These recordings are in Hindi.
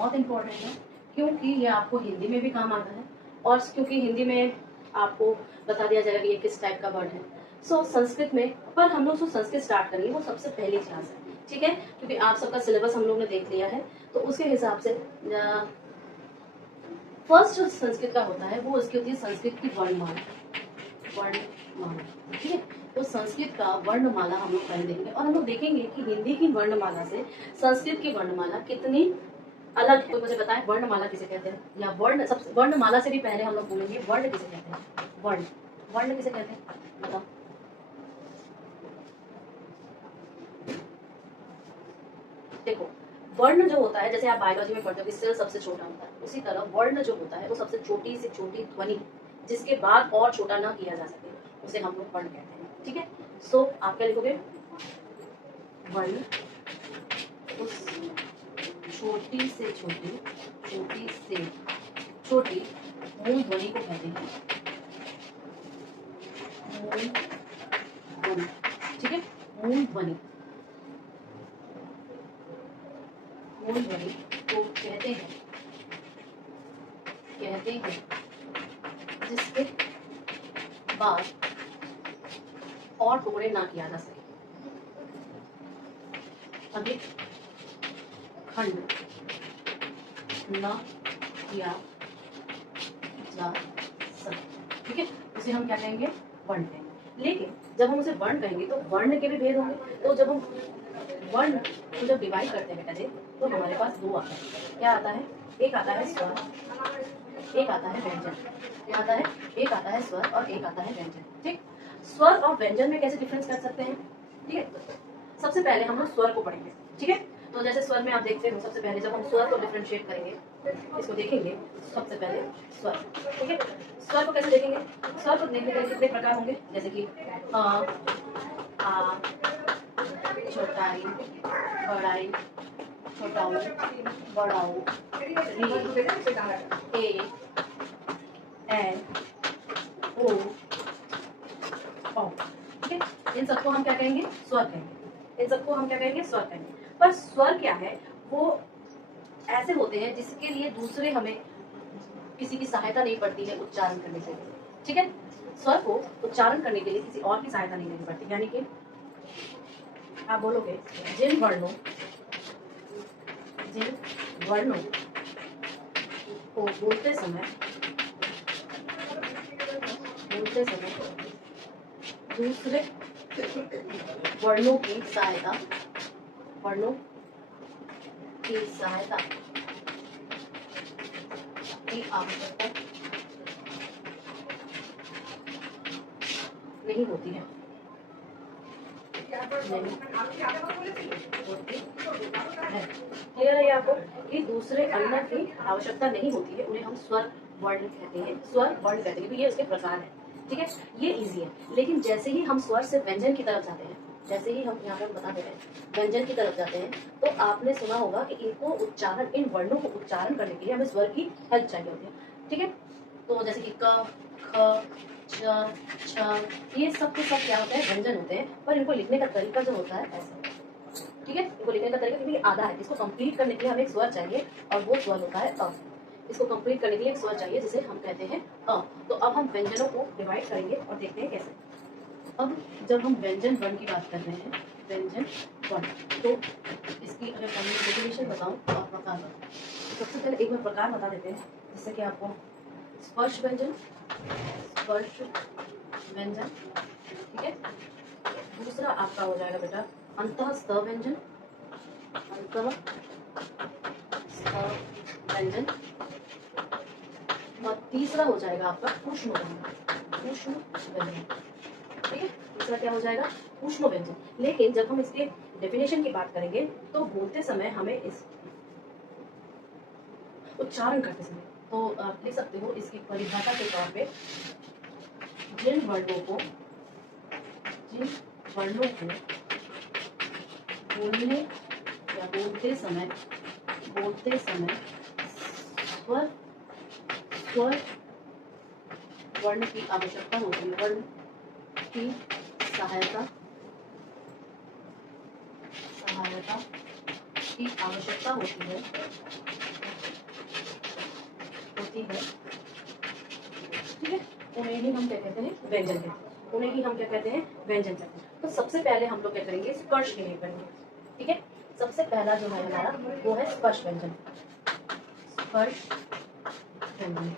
बहुत इंपॉर्टेंट है, क्योंकि ये आपको हिंदी में भी काम आता है और क्योंकि हिंदी में आपको बता दिया जाएगा कि ये किस टाइप का वर्ड है। सो संस्कृत में, पर हम लोग जो संस्कृत स्टार्ट करेंगे वो सबसे पहली क्लास है, ठीक है, क्योंकि आप सबका सिलेबस हम लोग ने देख लिया है, तो उसके हिसाब से फर्स्ट जो संस्कृत का होता है वो उसकी होती है संस्कृत की वर्णमाला। वर्णमाला, ठीक है, तो संस्कृत का वर्णमाला हम लोग पहले देखेंगे और हम लोग देखेंगे कि हिंदी की वर्णमाला से संस्कृत की वर्णमाला कितनी अलग है। तो मुझे बताएं वर्णमाला किसे कहते हैं, या वर्ण, सबसे वर्णमाला से भी पहले हम लोग बोलेंगे वर्ण किसे कहते हैं। वर्ण, वर्ण किसे कहते हैं बताओ। देखो, वर्ण जो होता है, जैसे आप बायोलॉजी में पढ़ते हो कि सेल सबसे छोटा होता है, उसी तरह वर्ण जो होता है वो सबसे छोटी से छोटी ध्वनि जिसके बाद और छोटा ना किया जा सके उसे हम लोग वर्ण कहते हैं, ठीक है। सो आप क्या लिखोगे, वर्ण उस छोटी से छोटी, छोटी से छोटी मूल ध्वनि को कहते हैं मूल ध्वनि, ठीक है। मूल ध्वनि, मूल ध्वनि को कहते हैं जिसके बाद और टुकड़े ना किया जा सके, अधिक खंड न किया जा सके, ठीक है, उसे हम क्या कहेंगे, वर्ण कहेंगे। लेकिन जब हम उसे वर्ण कहेंगे तो वर्ण के भी भेद होंगे, तो जब हम वर्ण को जब डिवाइड करते हैं बेटा तो हमारे पास दो आता है। क्या आता है, एक आता है स्वर, एक आता है व्यंजन। क्या आता है, एक आता है स्वर और एक आता है व्यंजन, ठीक। स्वर और व्यंजन में कैसे डिफरेंस कर सकते हैं, ठीक है। सबसे पहले हम लोग स्वर को पढ़ेंगे, ठीक है। तो जैसे स्वर में आप देखते हो, सबसे पहले जब हम स्वर को डिफरेंशिएट करेंगे, इसको देखेंगे, सबसे पहले स्वर, ठीक है। स्वर को कैसे देखेंगे, स्वर को देखने के कितने प्रकार होंगे, जैसे कि आ, छोटाई, बड़ाई, छोटाऊ, बड़ाऊ, री, ए, ओ, ठीक है। इन सबको हम क्या कहेंगे, स्वर कहेंगे। इन सबको हम क्या कहेंगे, स्वर कहेंगे। पर स्वर क्या है, वो ऐसे होते हैं जिसके लिए दूसरे हमें किसी की सहायता नहीं पड़ती है उच्चारण करने के लिए, ठीक है। स्वर को उच्चारण करने के लिए किसी और की सहायता नहीं लेनी पड़ती, यानी कि आप बोलोगे जिन वर्णों को बोलते समय दूसरे वर्णों की सहायता की आवश्यकता नहीं होती है, क्लियर है आपको कि दूसरे अन्न की आवश्यकता नहीं होती है, उन्हें हम स्वर वर्ण कहते हैं, स्वर वर्ण कहते हैं, तो ये उसके प्रकार है, ठीक है। ये इजी है। लेकिन जैसे ही हम स्वर से व्यंजन की तरफ जाते हैं, जैसे ही हम यहाँ पर बता देते हैं व्यंजन की तरफ जाते हैं, तो आपने सुना होगा कि इनको उच्चारण, इन वर्णों को उच्चारण करने के लिए हमें स्वर की हेल्प चाहिए होती है, ठीक है। तो जैसे कि क, ख, च, छ, ये सब के सब क्या होते हैं, व्यंजन होते हैं, पर इनको लिखने का तरीका जो होता है ऐसा, ठीक है। इनको लिखने का तरीका, क्योंकि आधा है, इसको कंप्लीट करने के लिए हमें एक स्वर चाहिए और वो स्वर होता है अ। इसको कंप्लीट करने के लिए एक स्वर चाहिए जिसे हम कहते हैं अ। तो अब हम व्यंजनों को डिवाइड करेंगे और देखते हैं कैसे। अब जब हम व्यंजन वर्ण की बात कर रहे हैं, व्यंजन वर्ण, तो इसकी अगर मैं डेफिनेशन बताऊं और प्रकार बताऊं, तो सबसे पहले एक बार प्रकार बता देते हैं, जिससे कि आपको स्पर्श व्यंजन, ठीक है। दूसरा आपका हो जाएगा बेटा अंतः स्त व्यंजन, और तीसरा हो जाएगा आपका ऊष्म व्यंजन, ठीक है। तीसरा क्या हो जाएगा, ऊष्म व्यंजन। लेकिन जब हम इसके डेफिनेशन की बात करेंगे तो बोलते समय हमें इस उच्चारण करते समय, तो आप लिख सकते हो इसकी परिभाषा के तौर पे, जिन वर्णों को बोलने या बोलते समय स्वर वर्ण की आवश्यकता होती है, वर्ण की सहायता की आवश्यकता होती है, होती है, ठीक है, उन्हें ही हम क्या कहते हैं, व्यंजन कहते हैं। उन्हें ही हम क्या कहते हैं, व्यंजन कहते हैं। तो सबसे पहले हम लोग क्या करेंगे, स्पर्श के लिए करेंगे, ठीक है। सबसे पहला जो है हमारा वो है स्पर्श व्यंजन। स्पर्श व्यंजन,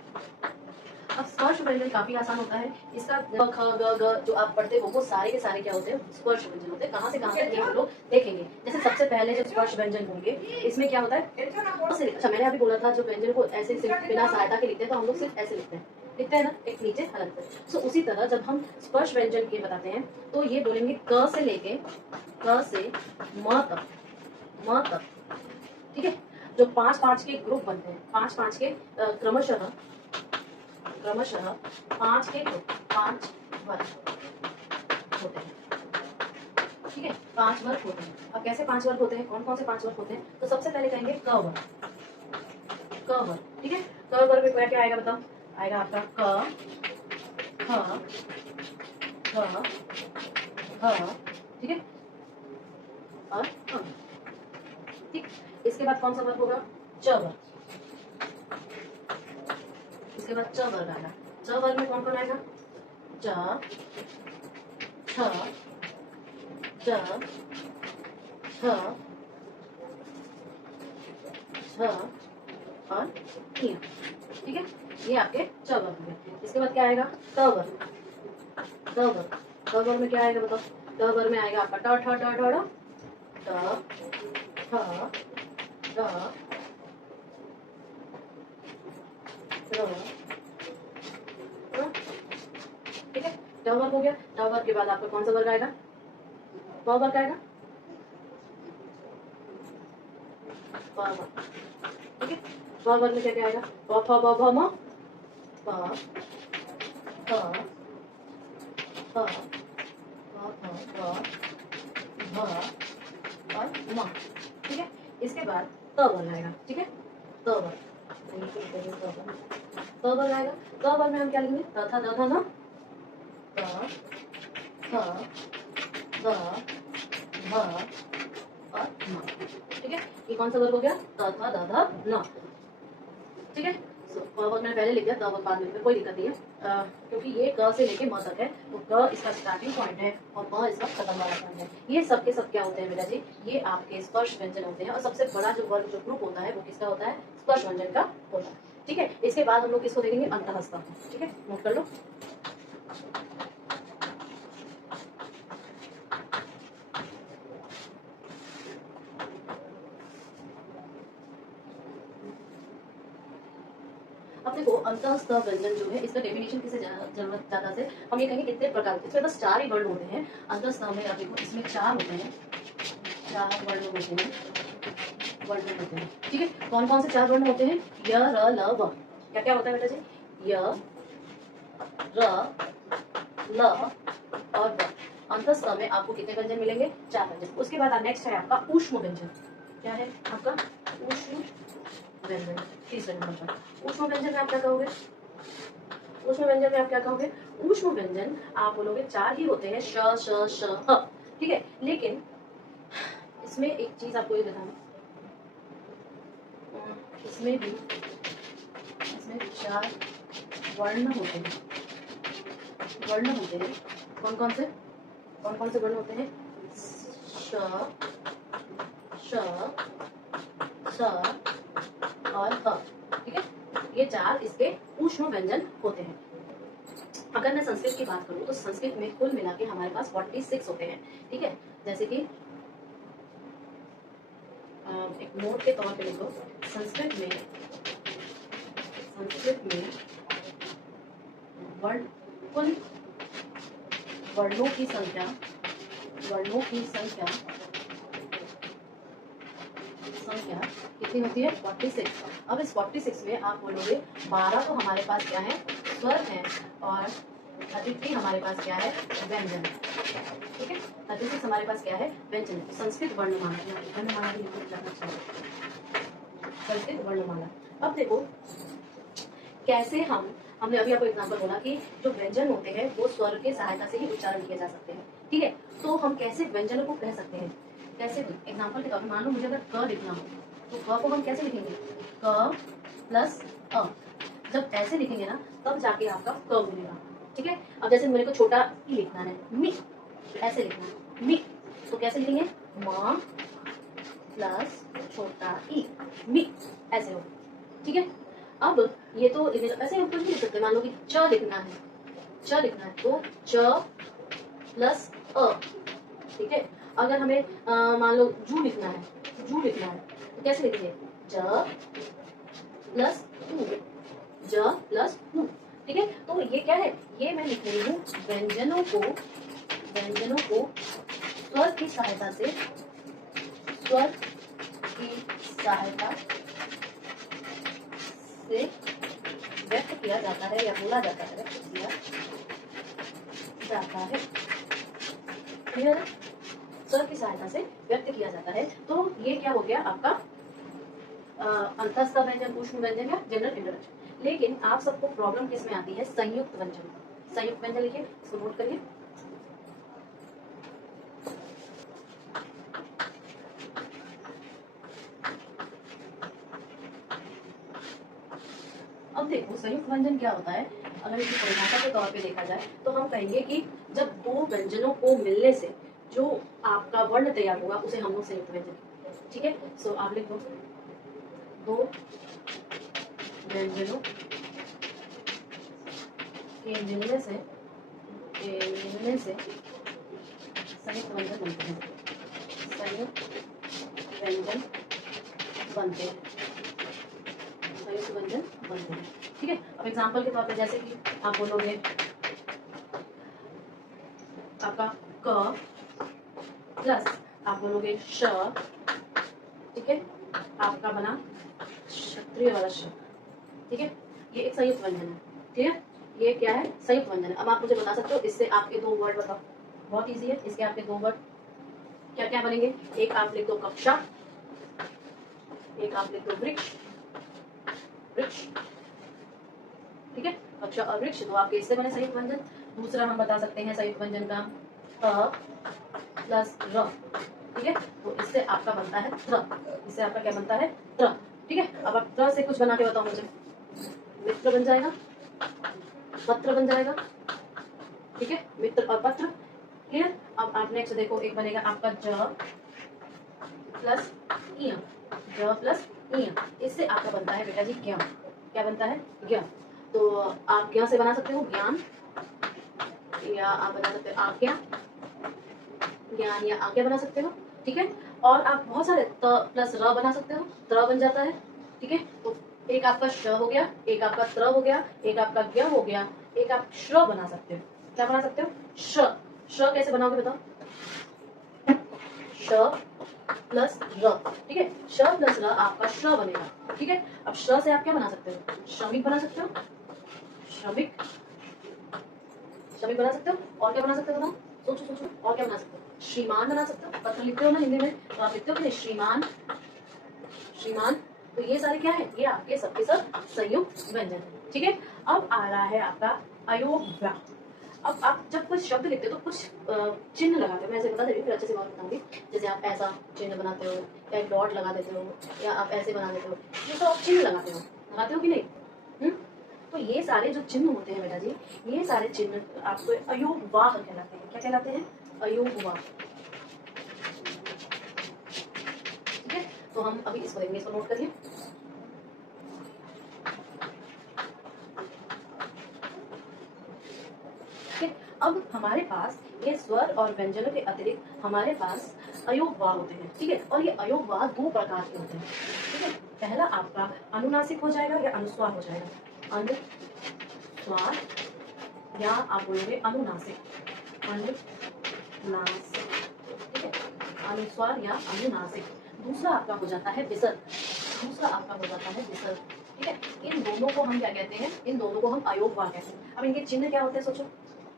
अब स्पर्श व्यंजन काफी आसान होता है। इसका ग, ख, ग, ग जो आप पढ़ते हो वो सारे के सारे क्या होते हैं, स्पर्श व्यंजन होते हैं। कहाँ से कहाँ तक ये हम लोग देखेंगे। जैसे सबसे पहले जब स्पर्श व्यंजन होंगे, इसमें क्या होता है, अच्छा मैंने अभी बोला था जो व्यंजन को ऐसे सिर्फ बिना सहायता के लिखते हैं तो हम लोग सिर्फ ऐसे लिखते हैं ना, एक नीचे हलक से। सो उसी तरह जब हम स्पर्श व्यंजन के बताते हैं तो ये बोलेंगे क से लेके क से म तक, ठीक है। जो 5-5 के ग्रुप बनते हैं, 5-5 के क्रमशः 5 के ग्रुप, 5 वर्ग होते हैं, ठीक है। 5 वर्ग होते हैं। अब कैसे 5 वर्ग होते हैं, कौन कौन से 5 वर्ग होते हैं, तो सबसे पहले कहेंगे क वर्ग, ठीक है। क वर्ग में क्या आएगा बताओ, आएगा आपका क, ख, ठीक है, और ठीक। इसके बाद कौन सा वर्ग होगा, च वर्ग। इसके बाद च वर्ग आएगा। च वर्ग में कौन कौन आएगा, च, छ, च, छ, और य, ठीक है। ये आपके च वर्ग हो गए। इसके बाद क्या आएगा, त वर्ग। त वर्ग में क्या आएगा बताओ, त वर्ग में आएगा आपका ट, ठ, ड, ढ, ढ, ट, ठ, ड, ठीक है। ट वर्ग हो गया। ट वर्ग के बाद आपका कौन सा वर्ग आएगा, प वर्ग आएगा, प वर्ग, ठीक है। प वर्ग में क्या क्या आएगा, प, फ, ब, भ, म, प, फ, फ, भ और म, ठीक है। इसके बाद त वर्ग आएगा, ठीक है। त वर्ग, त वर्ग आएगा। त वर्ग में हम क्या लिखेंगे, त, थ, द, ध, न, त, थ, द, भ और म, ठीक है। ये कौन सा वर्ग हो गया, त, थ, द, ध, न, ठीक है। क वर्ग मैंने पहले लिख दिया, त वर्ग बाद में लिख दिया, कोई दिक्कत नहीं है। क्योंकि ये क से लेके म तक है, तो क इसका स्टार्टिंग पॉइंट है और म इसका खत्म वाला पॉइंट है। ये सब के सब क्या होते हैं बेटा जी, ये आपके स्पर्श व्यंजन होते हैं। और सबसे बड़ा जो वर्ग, जो ग्रुप होता है वो किसका होता है, स्पर्श व्यंजन का होता है, ठीक है। इसके बाद हम लोग किसको देखेंगे, अंतःस्थ, ठीक है, नोट कर लो। अब देखो अंतःस्थ व्यंजन जो है, इसका डेफिनेशन किसे जरूरत ज्यादा से, हम ये कहेंगे कितने प्रकार के, इसमें बस 4 ही वर्ण होते हैं अंतःस्थ में। अब देखो इसमें 4 होते हैं, 4 वर्ण होते हैं, ठीक है। कौन कौन से 4 वर्ण होते हैं, य, र, ल, व। क्या क्या होता है बेटा जी, य, र, ल और व। अंतःस्थ में आपको कितने व्यंजन मिलेंगे, 4 व्यंजन। उसके बाद नेक्स्ट है आपका ऊष्म व्यंजन। क्या है आपका, ऊष्म व्यंजन, तीसरे नंबर पर। ऊष्म व्यंजन में आप क्या कहोगे, ऊष्म व्यंजन में आप क्या कहोगे, ऊष्म व्यंजन आप बोलोगे 4 ही होते हैं, श, श, श, ह, ठीक है। लेकिन इसमें एक चीज आपको ये बताना, इसमें 4 वर्ण होते हैं, कौन कौन से वर्ण होते हैं, श, श, स और ह, ठीक है। ये 4 इसके ऊष्म व्यंजन होते हैं। अगर मैं संस्कृत की बात करूं तो संस्कृत में कुल मिला के हमारे पास 46 होते हैं, ठीक है। जैसे कि एक नोट के तौर पे लिखो, संस्कृत में वर्ण, कुल वर्णों की संख्या कितनी होती है, 46। अब इस 46 में आप बोलोगे 12 तो हमारे पास क्या है, स्वर है, और 33 हमारे पास क्या है, व्यंजन, ठीक है। 36 हमारे पास क्या है, व्यंजन। संस्कृत वर्णमाला भी लिखो, संस्कृत वर्णमाला। अब देखो कैसे हमने अभी आपको एग्जांपल बोला कि जो व्यंजन होते हैं वो स्वर के सहायता से ही उच्चारण किए जा सकते हैं, ठीक है। तो हम कैसे व्यंजनों को कह सकते हैं, कैसे, एग्जांपल के तौर पर मान लो मुझे अगर क लिखना हो तो क को हम कैसे लिखेंगे, क प्लस अ। जब ऐसे लिखेंगे ना तब जाके आपका क मिलेगा। ठीक है, अब जैसे मेरे को छोटा ई लिखना है, मी, ऐसे लिखना है मी, तो कैसे लिखेंगे, म प्लस छोटा ई, मी, ऐसे हो। ठीक है, अब ये तो ऐसे हम कुछ भी लिख सकते हैं। मान लो कि च लिखना है, च लिखना है तो च प्लस अ। ठीक है, अगर हमें मान लो जू लिखना है, जू लिखना है तो कैसे लिखेंगे, ज प्लस ऊ, ज प्लस ऊ। ठीक है, तो ये क्या है, ये मैं लिख रही हूँ व्यंजनों को स्वर की सहायता से, स्वर की सहायता से व्यक्त किया जाता है या बोला जाता है, व्यक्त किया जाता है। क्लियर है, स्वर की सहायता से व्यक्त किया जाता है। तो ये क्या हो गया आपका अंतस्थ व्यंजन, ऊष्म व्यंजन या जनरल इंट्रोडक्शन। लेकिन आप सबको प्रॉब्लम किस में आती है, संयुक्त व्यंजन। संयुक्त व्यंजन लिखिए, इसको नोट करिए। अब देखो संयुक्त व्यंजन क्या होता है, अगर इसकी परिभाषा के तौर पे देखा जाए तो हम कहेंगे कि जब दो व्यंजनों को मिलने से जो आपका वर्ण तैयार होगा उसे हम लोग संयुक्त व्यंजन कहते हैं। ठीक है, सो आप लिख दो, दो व्यंजनों के मिलने से संयुक्त व्यंजन बनते हैं, संयुक्त व्यंजन बनते हैं, संयुक्त व्यंजन बनते हैं। ठीक है, अब एग्जांपल के तौर पे जैसे कि आप बोलोगे आपका क प्लस आप बोलोगे श। ठीक है, आपका बना क्षत्रिय वाला श। ठीक है, ये एक संयुक्त व्यंजन है। ठीक है, ये क्या है, संयुक्त व्यंजन है। अब आप मुझे बता सकते हो इससे आपके दो वर्ड बताओ, बहुत इजी है। इसके आपके दो वर्ड क्या क्या बनेंगे, एक आप लिख दो कक्षा, एक आप लिख दो वृक्ष, वृक्ष। ठीक है, कक्षा और वृक्ष तो आपके इससे बने संयुक्त व्यंजन। दूसरा हम बता सकते हैं संयुक्त व्यंजन का त प्लस र। ठीक है, तो इससे आपका बनता है त्र, इससे आपका क्या बनता है, त्र। ठीक है, अब आप त्र से कुछ बना के बताओ मुझे, मित्र बन जाएगा, पत्र बन जाएगा। ठीक है, मित्र और पत्र। क्लियर, अब आप नेक्स्ट देखो, एक बनेगा आपका ज प्लस इय, ज प्लस इय, इससे आपका बनता है बेटा जी ज्ञान। क्या बनता है, ज्ञान। तो आप ज्ञान से बना सकते हो ज्ञान, या आप बना सकते हो आज्ञा, ज्ञान या आज्ञा बना सकते हो। ठीक है, और आप बहुत सारे त प्लस र बना सकते हो, त्र बन जाता है। ठीक है, तो एक आपका श हो गया, एक आपका त्र हो गया, एक आपका ज्ञ हो गया, एक आप श्र बना सकते हो। क्या बना सकते हो, श। श कैसे बनाओगे बताओ, श प्लस र। ठीक है, श प्लस र आपका श्र बनेगा। ठीक है, अब श्र से आप क्या बना सकते हो, श्रमिक बना सकते हो, श्रमिक, श्रमिक बना सकते हो। और क्या बना सकते हो बताओ, सोचो सोचो, और क्या बना सकते हो, श्रीमान बना सकते हो। पत्र लिखते हो ना हिंदी में, तो आप लिखते हो कि नहीं श्रीमान, श्रीमान। तो ये सारे क्या है, ये आपके सबके सब संयुक्त व्यंजन है। ठीक है, अब आ रहा है आपका अयोग्य। अब आप जब कुछ शब्द लिखते हो तो कुछ चिन्ह लगाते हो, मैं ऐसे बता दे रही हूँ, फिर अच्छे से बात बताऊंगी। जैसे आप ऐसा चिन्ह बनाते हो, या एक डॉट लगा देते हो, या आप ऐसे बना देते हो, ये तो आप चिन्ह लगाते हो कि नहीं। तो ये सारे जो चिन्ह होते हैं बेटा जी, ये सारे चिन्ह आपको अयोगवाह कहलाते हैं। क्या कहलाते हैं, अयोगवाह। ठीक है, तो हम अभी इसको देखेंगे, इसको नोट करिए। अब हमारे पास ये स्वर और व्यंजनों के अतिरिक्त हमारे पास अयोगवाह होते हैं। ठीक है, और ये अयोगवाह दो प्रकार के होते हैं। ठीक है, पहला आपका अनुनासिक हो जाएगा या अनुस्वार हो जाएगा, अनुस्वार, या आप बोलोगे अनुनासिक, अनुनासिक। ठीक है, अनुस्वार या अनुनासिक। दूसरा आपका हो जाता है विसर्ग, दूसरा आपका हो जाता है विसर्ग। ठीक है, इन दोनों को हम क्या कहते हैं, इन दोनों को हम अयोगवाह कहते हैं। अब इनके चिन्ह क्या होते हैं सोचो,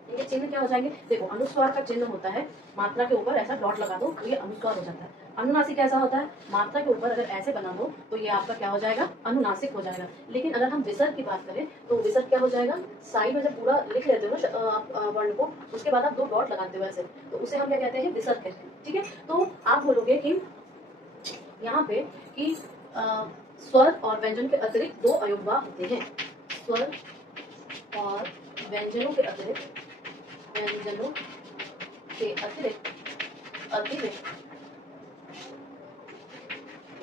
इनके चिन्ह क्या हो जाएंगे, देखो अनुस्वार का चिन्ह होता है मात्रा के ऊपर ऐसा डॉट लगा दो तो ये अनुस्वार हो जाता है। अनुनासिक कैसा होता है, मात्रा के ऊपर अगर ऐसे बना दो तो ये आपका क्या हो जाएगा, अनुनासिक हो जाएगा। लेकिन अगर हम विसर्ग की बात करें तो विसर्ग क्या हो जाएगा, साइड में जब पूरा लिख लेते हो ना वर्ण को, उसके बाद आप दो डॉट लगाते हो ऐसे, तो उसे हम क्या कहते हैं, विसर्ग कहते हैं। ठीक है, तो आप बोलोगे कि यहाँ पे कि स्वर और व्यंजन के अतिरिक्त दो अयोगवाह होते हैं, स्वर और व्यंजनों के अतिरिक्त अतिरिक्त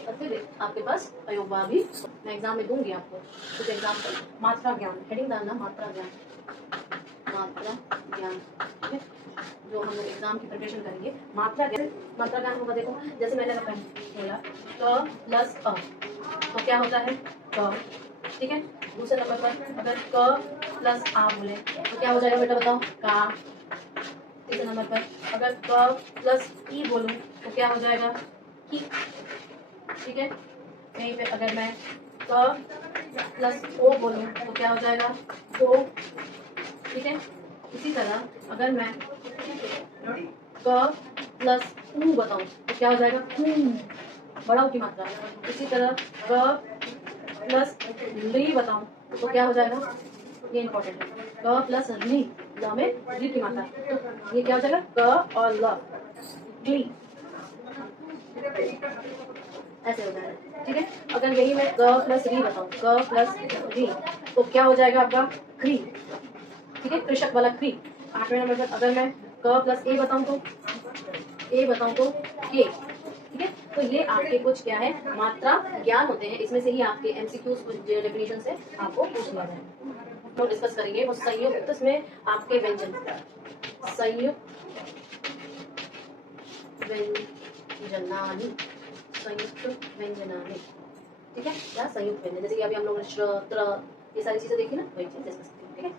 अतिरिक्त आपके पास अयोगवा भी। मैं एग्जाम में दूंगी आपको कुछ एग्जाम्पल। मात्रा ज्ञान, हेडिंग डालना मात्रा ज्ञान, ठीक है, जो हम लोग एग्जाम की प्रिपरेशन करेंगे। मात्रा ज्ञान होगा, देखो जैसे मैंने बोला क प्लस अ तो क्या होता है क, ठीक है। दूसरे नंबर पर अगर क प्लस आ बोले तो क्या हो जाएगा बेटा, बताओ का। तीसरे नंबर पर अगर क प्लस ई बोलूं तो क्या हो जाएगा की, ठीक है। यहीं पे अगर मैं क प्लस ओ बोलूं तो क्या हो जाएगा को, ठीक है। इसी तरह अगर मैं क प्लस ऊ बताऊं तो क्या हो जाएगा बड़ा ऊ की मात्रा। इसी तरह क प्लस ली बताऊं तो क्या हो जाएगा, ये इंपॉर्टेंट है, क प्लस ली, ल में ली की मात्रा, तो ये क्या हो जाएगा क और ल, क्ली, ऐसे हो जाएगा, ठीक है। अगर यही मैं क प्लस री बताऊं, क प्लस री तो क्या हो जाएगा आपका क्री, ठीक है, कृषक वाला क्री। 8वें नंबर पर अगर मैं क प्लस ए बताऊं तो के, ठीक है। तो ये आपके कुछ क्या है मात्रा ज्ञान होते हैं, इसमें से ही आपके एमसीक्यूज कुछ डेफिनेशन से आपको पूछ लिया जाए। तो डिस्कस करेंगे वो संयुक्त, तो इसमें आपके व्यंजन संयुक्त व्यंजनानि, ठीक है, या संयुक्त व्यंजन, जैसे कि अभी हम लोग ने श्र, त्र, ये सारी चीजें देखी ना, वही चीज डिस्कस करेंगे, ठीक है।